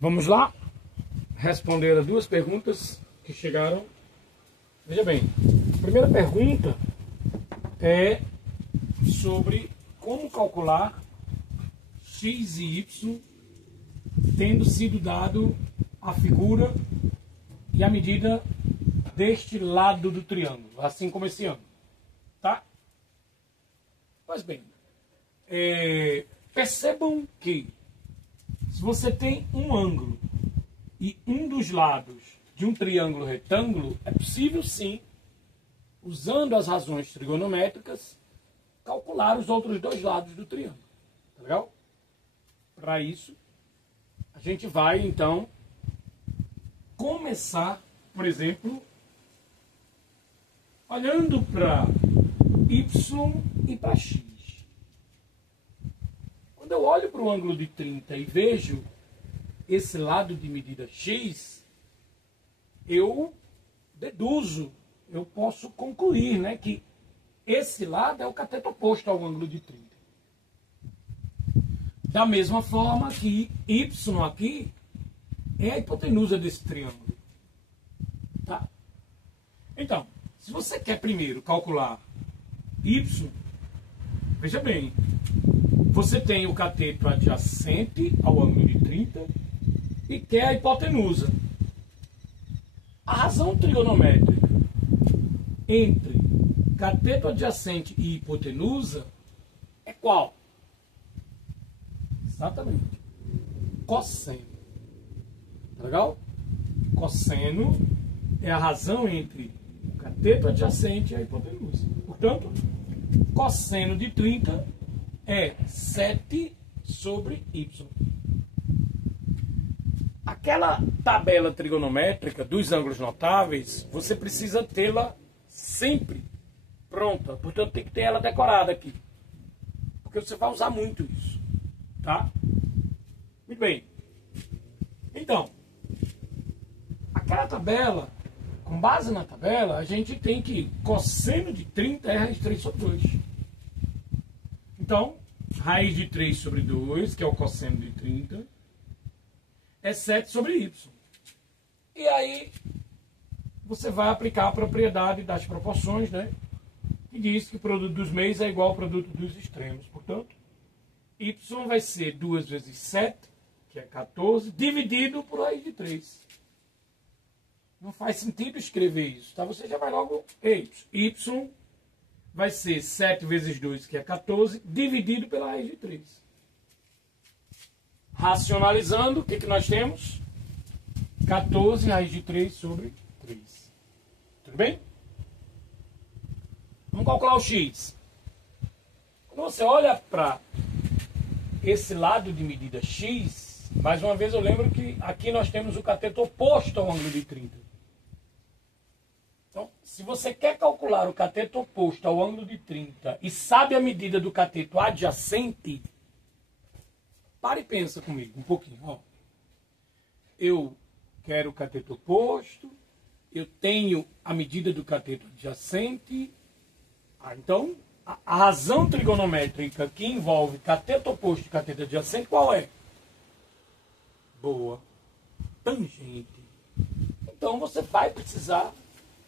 Vamos lá responder a duas perguntas que chegaram. Veja bem, a primeira pergunta é sobre como calcular x e y tendo sido dado a figura e a medida deste lado do triângulo, assim como esse ângulo, tá? Pois bem, percebam que se você tem um ângulo e um dos lados de um triângulo retângulo, é possível sim, usando as razões trigonométricas, calcular os outros dois lados do triângulo. Tá legal? Para isso, a gente vai então começar, por exemplo, olhando para y e para x. Quando eu olho para o ângulo de 30 e vejo esse lado de medida x, eu deduzo, eu posso concluir, né, que esse lado é o cateto oposto ao ângulo de 30. Da mesma forma que y aqui é a hipotenusa desse triângulo. Tá? Então, se você quer primeiro calcular y, veja bem, você tem o cateto adjacente ao ângulo de 30 e quer a hipotenusa. A razão trigonométrica entre cateto adjacente e hipotenusa é qual? Exatamente. Cosseno. Tá legal? Cosseno é a razão entre o cateto adjacente e a hipotenusa. Portanto, cosseno de 30 é 7 sobre y. Aquela tabela trigonométrica dos ângulos notáveis, você precisa tê-la sempre pronta. Portanto, tem que ter ela decorada aqui. Porque você vai usar muito isso. Tá? Muito bem. Então, aquela tabela, com base na tabela, a gente tem que cosseno de 30 é raiz de 3 sobre 2. Então, raiz de 3 sobre 2, que é o cosseno de 30, é 7 sobre y. E aí, você vai aplicar a propriedade das proporções, né? Que diz que o produto dos meios é igual ao produto dos extremos. Portanto, y vai ser 2 vezes 7, que é 14, dividido por raiz de 3. Não faz sentido escrever isso, tá? Você já vai logo... y vai ser 7 vezes 2, que é 14, dividido pela raiz de 3. Racionalizando, o que nós temos? 14 raiz de 3 sobre 3. Tudo bem? Vamos calcular o x. Quando você olha para esse lado de medida x, mais uma vez eu lembro que aqui nós temos o cateto oposto ao ângulo de 30. Então, se você quer calcular o cateto oposto ao ângulo de 30 e sabe a medida do cateto adjacente, para e pensa comigo um pouquinho. Ó. Eu quero o cateto oposto, eu tenho a medida do cateto adjacente. Então, a razão trigonométrica que envolve cateto oposto e cateto adjacente, qual é? Boa. Tangente. Então, você vai precisar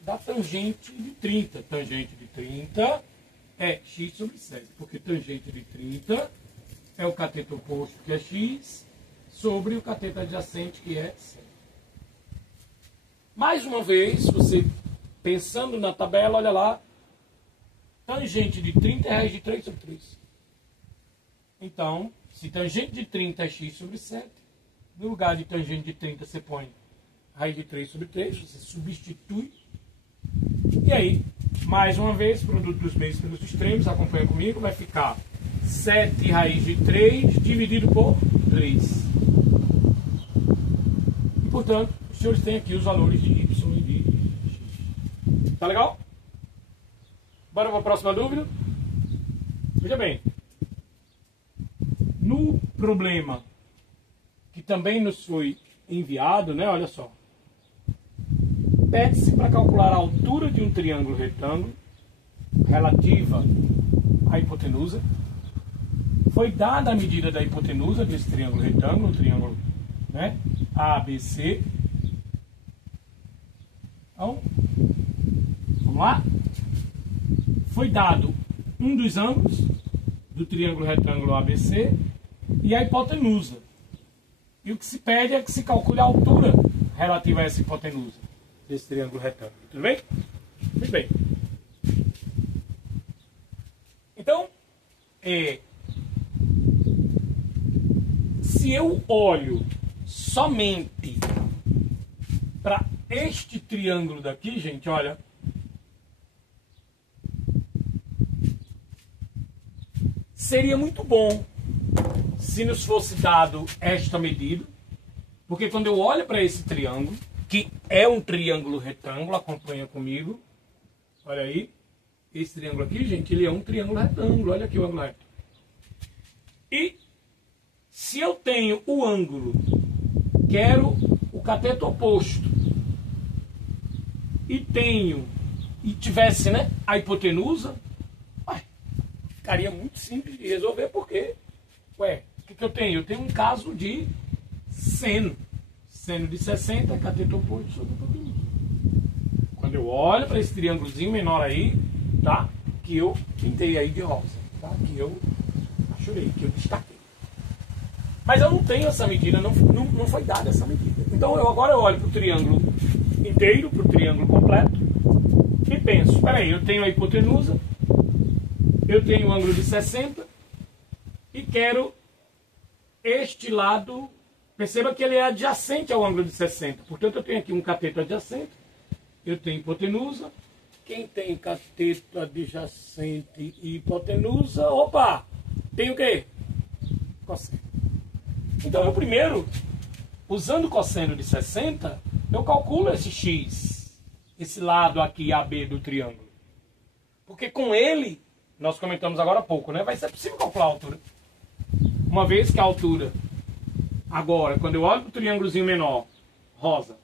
da tangente de 30. Tangente de 30 é x sobre 7, porque tangente de 30 é o cateto oposto, que é x, sobre o cateto adjacente, que é 7. Mais uma vez, você pensando na tabela, olha lá, tangente de 30 é raiz de 3 sobre 3. Então, se tangente de 30 é x sobre 7, no lugar de tangente de 30 você põe raiz de 3 sobre 3, você substitui. E aí, mais uma vez, produto dos meios pelos extremos, acompanha comigo, vai ficar 7 raiz de 3 dividido por 3. E, portanto, os senhores têm aqui os valores de y e de x. Tá legal? Bora para a próxima dúvida? Veja bem. No problema que também nos foi enviado, né? Olha só. Pede-se para calcular a altura de um triângulo retângulo relativa à hipotenusa. Foi dada a medida da hipotenusa desse triângulo retângulo, o triângulo né? ABC. Então, vamos lá? Foi dado um dos ângulos do triângulo retângulo ABC e a hipotenusa. E o que se pede é que se calcule a altura relativa a essa hipotenusa desse triângulo retângulo. Tudo bem? Muito bem. Então, se eu olho somente para este triângulo daqui, gente, olha, seria muito bom se nos fosse dado esta medida, porque quando eu olho para esse triângulo, que é um triângulo retângulo, acompanha comigo, olha aí, esse triângulo aqui, gente, ele é um triângulo retângulo, olha aqui o ângulo reto. E se eu tenho o ângulo, quero o cateto oposto, e tivesse, né, a hipotenusa, ficaria muito simples de resolver, porque, o que eu tenho? Eu tenho um caso de seno. Seno de 60 é cateto oposto sobre hipotenusa. Quando eu olho para esse triângulozinho menor aí, tá? Que eu pintei aí de rosa, tá? Que eu achurei, que eu destaquei. Mas eu não tenho essa medida, não foi dada essa medida. Então agora eu olho para o triângulo inteiro, para o triângulo completo, e penso, espera aí, eu tenho a hipotenusa, eu tenho o ângulo de 60 e quero este lado. Perceba que ele é adjacente ao ângulo de 60. Portanto, eu tenho aqui um cateto adjacente, eu tenho hipotenusa. Quem tem cateto adjacente e hipotenusa, opa, tem o quê? Cosseno. Então, eu primeiro, usando o cosseno de 60, eu calculo esse x, esse lado aqui AB do triângulo. Porque com ele, nós comentamos agora há pouco, né? Vai ser possível calcular a altura. Uma vez que a altura, agora, quando eu olho para o triângulozinho menor, rosa,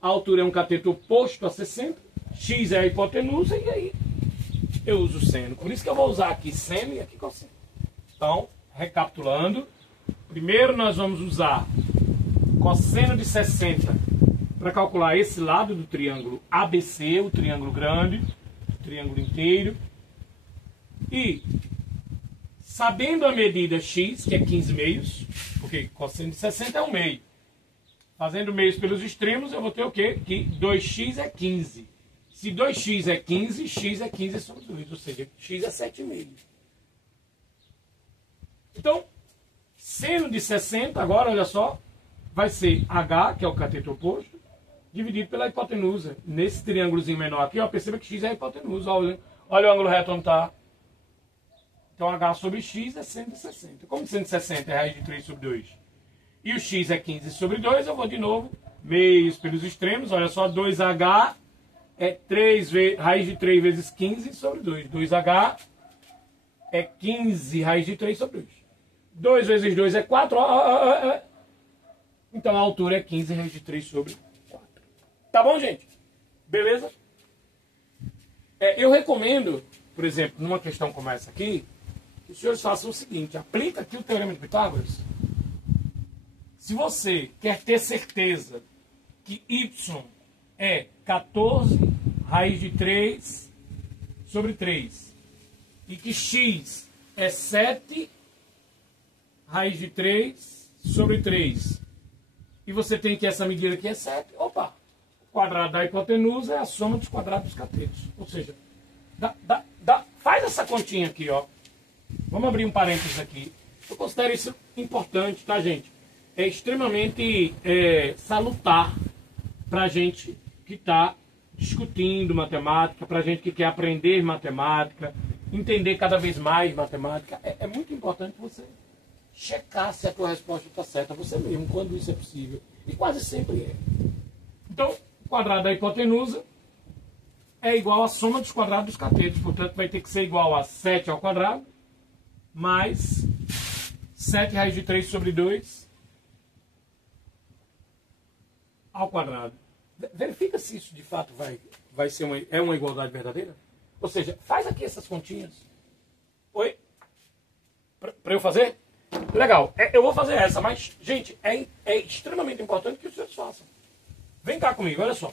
a altura é um cateto oposto a 60, x é a hipotenusa, e aí eu uso o seno. Por isso que eu vou usar aqui seno e aqui cosseno. Então, recapitulando, primeiro nós vamos usar cosseno de 60 para calcular esse lado do triângulo ABC, o triângulo grande, o triângulo inteiro. E, sabendo a medida x, que é 15 meios, porque cosseno de 60 é um meio. Fazendo meios pelos extremos, eu vou ter o quê? Que 2x é 15. Se 2x é 15, x é 15 sobre 2, ou seja, x é 7,5. Então, seno de 60, agora, olha só, vai ser h, que é o cateto oposto, dividido pela hipotenusa. Nesse triângulozinho menor aqui, ó, perceba que x é a hipotenusa. Olha o ângulo reto onde está. Então, h sobre x é seno de 60. Como seno de 60 é raiz de 3 sobre 2? E o x é 15 sobre 2, eu vou de novo, meios pelos extremos. Olha só, 2h é raiz de 3 vezes 15 sobre 2. 2h é 15 raiz de 3 sobre 2. 2 vezes 2 é 4. Então, a altura é 15 raiz de 3 sobre 4. Tá bom, gente? Beleza? Eu recomendo, por exemplo, numa questão como essa aqui, que os senhores façam o seguinte: aplica aqui o teorema de Pitágoras. Se você quer ter certeza que y é 14 raiz de 3 sobre 3 e que x é 7 raiz de 3 sobre 3 e você tem que essa medida aqui é 7, opa, o quadrado da hipotenusa é a soma dos quadrados dos catetos. Ou seja, faz essa continha aqui, ó. Vamos abrir um parênteses aqui. Eu considero isso importante, tá, gente? É extremamente salutar para a gente que está discutindo matemática, para a gente que quer aprender matemática, entender cada vez mais matemática. É muito importante você checar se a tua resposta está certa você mesmo, quando isso é possível. E quase sempre é. Então, o quadrado da hipotenusa é igual à soma dos quadrados dos catetos. Portanto, vai ter que ser igual a 7 ao quadrado, mais 7 raiz de 3 sobre 2 ao quadrado. Verifica se isso de fato vai ser uma igualdade verdadeira. Ou seja, faz aqui essas continhas. Oi? Para eu fazer? Legal. Eu vou fazer essa, mas, gente, é extremamente importante que os senhores façam. Vem cá comigo, olha só.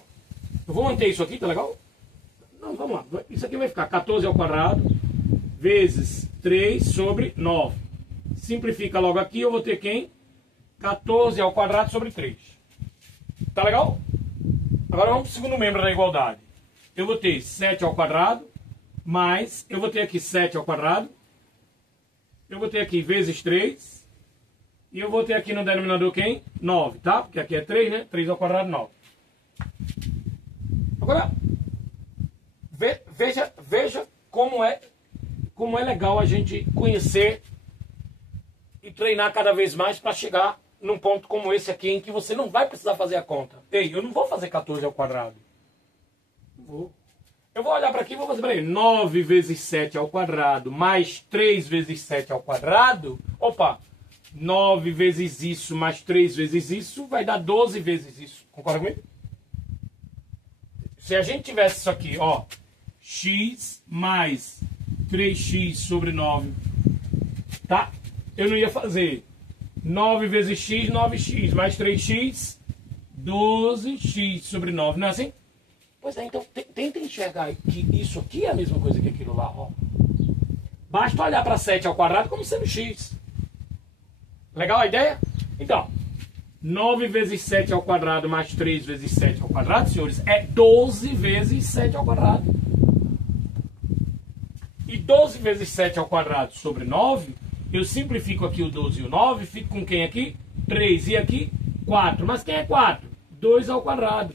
Eu vou manter isso aqui, tá legal? Não, vamos lá. Isso aqui vai ficar 14 ao quadrado vezes 3 sobre 9. Simplifica logo aqui, eu vou ter quem? 14 ao quadrado sobre 3. Tá legal? Agora vamos para o segundo membro da igualdade. Eu vou ter 7 ao quadrado, mais, eu vou ter aqui 7 ao quadrado, eu vou ter aqui vezes 3, e eu vou ter aqui no denominador quem? 9, tá? Porque aqui é 3, né? 3 ao quadrado, 9. Agora, veja como é legal a gente conhecer e treinar cada vez mais para chegar num ponto como esse aqui, em que você não vai precisar fazer a conta. Ei, eu não vou fazer 14 ao quadrado. Não vou. Eu vou olhar para aqui e vou fazer, peraí, 9 vezes 7 ao quadrado, mais 3 vezes 7 ao quadrado. Opa, 9 vezes isso, mais 3 vezes isso, vai dar 12 vezes isso. Concorda comigo? Se a gente tivesse isso aqui, ó, x mais 3x sobre 9, tá? Eu não ia fazer 9 vezes x, 9x, mais 3x, 12x sobre 9, não é assim? Pois é, então tenta enxergar que isso aqui é a mesma coisa que aquilo lá, ó. Basta olhar para 7 ao quadrado como sendo x. Legal a ideia? Então, 9 vezes 7 ao quadrado mais 3 vezes 7 ao quadrado, senhores, é 12 vezes 7 ao quadrado. E 12 vezes 7 ao quadrado sobre 9, eu simplifico aqui o 12 e o 9, fico com quem aqui? 3 e aqui 4. Mas quem é 4? 2 ao quadrado.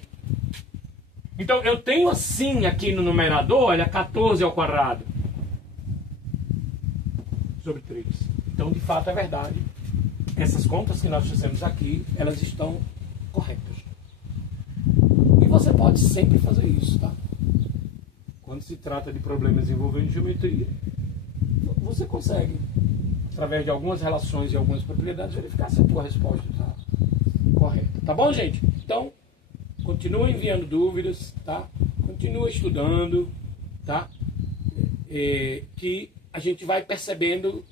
Então eu tenho assim aqui no numerador, olha, 14 ao quadrado sobre 3. Então de fato é verdade. Essas contas que nós fizemos aqui, elas estão corretas. E você pode sempre fazer isso, tá? Quando se trata de problemas envolvendo geometria, você consegue, através de algumas relações e algumas propriedades, verificar se a tua resposta está correta. Tá bom, gente? Então, continua enviando dúvidas, tá? Continua estudando, tá? Que a gente vai percebendo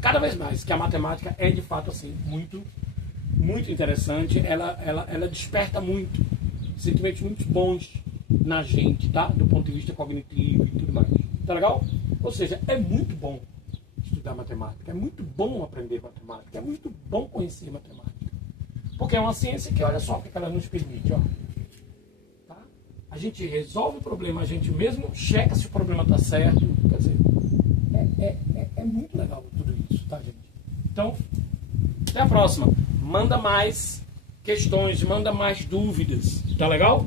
cada vez mais que a matemática é de fato assim muito interessante. Ela desperta muito sentimentos muito bons na gente, tá? Do ponto de vista cognitivo e tudo mais. Tá legal? Ou seja, é muito bom estudar matemática, é muito bom aprender matemática, é muito bom conhecer matemática. Porque é uma ciência que, olha só o que ela nos permite, ó. Tá? A gente resolve o problema, a gente mesmo checa se o problema está certo. Quer dizer, é muito legal tudo isso, tá, gente? Então, até a próxima. Manda mais questões, manda mais dúvidas, tá legal?